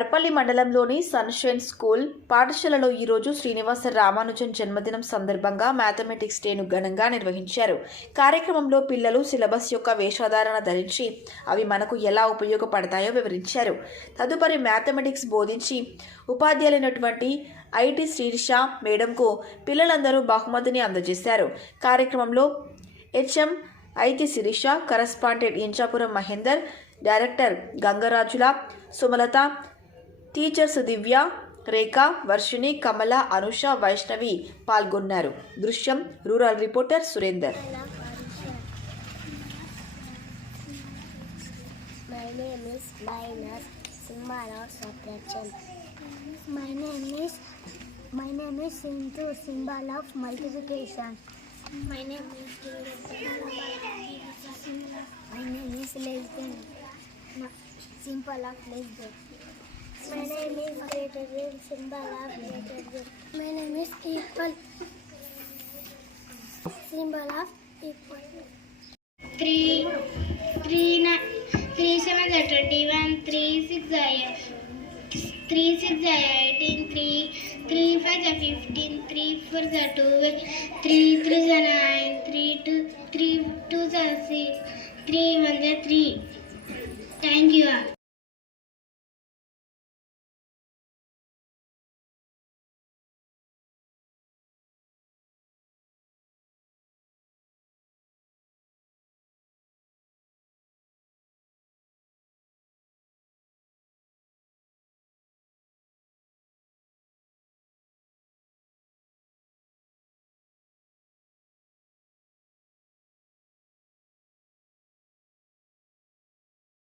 అర్పల్లి మండలంలోని sunshine school పాఠశాలలో ఈరోజు శ్రీనివాస రామానుజన్ జన్మదినం సందర్భంగా మ్యాథమెటిక్స్ డేను ఘనంగా నిర్వహించారు. కార్యక్రమంలో పిల్లలు సిలబస్ యొక్క వేషధారణ ధరించి అవి మనకు ఎలా ఉపయోగపడతాయో వివరించారు. తదుపరి మ్యాథమెటిక్స్ బోధించి ఉపాధ్యాయులైనటువంటి ఐటి శ్రీనిష మేడంకు పిల్లలందరూ బహుమతిని అందజేశారు. కార్యక్రమంలో HM IT Sirisha, correspondent Inchapuram Mahender, director Gangarajula, Sumalatha, teachers Divya, Rekha, Varshini, Kamala, Anusha, Vaishnavi పాల్గొన్నారు. దృశ్యం rural reporter Surender. My name is Linus Simbalau Satyachan. My name is Sindhu, symbol of multiplication. My name is less than, symbol of less than. My name is greater than, symbol of greater than. My name is equal, symbol of equal. 3 7 are 21, 3 6 are 18, 3 5 are 15, 3 4 are 12, 3 3 are 9, 3 2 are 6, 3 1 are 3. Thank you all.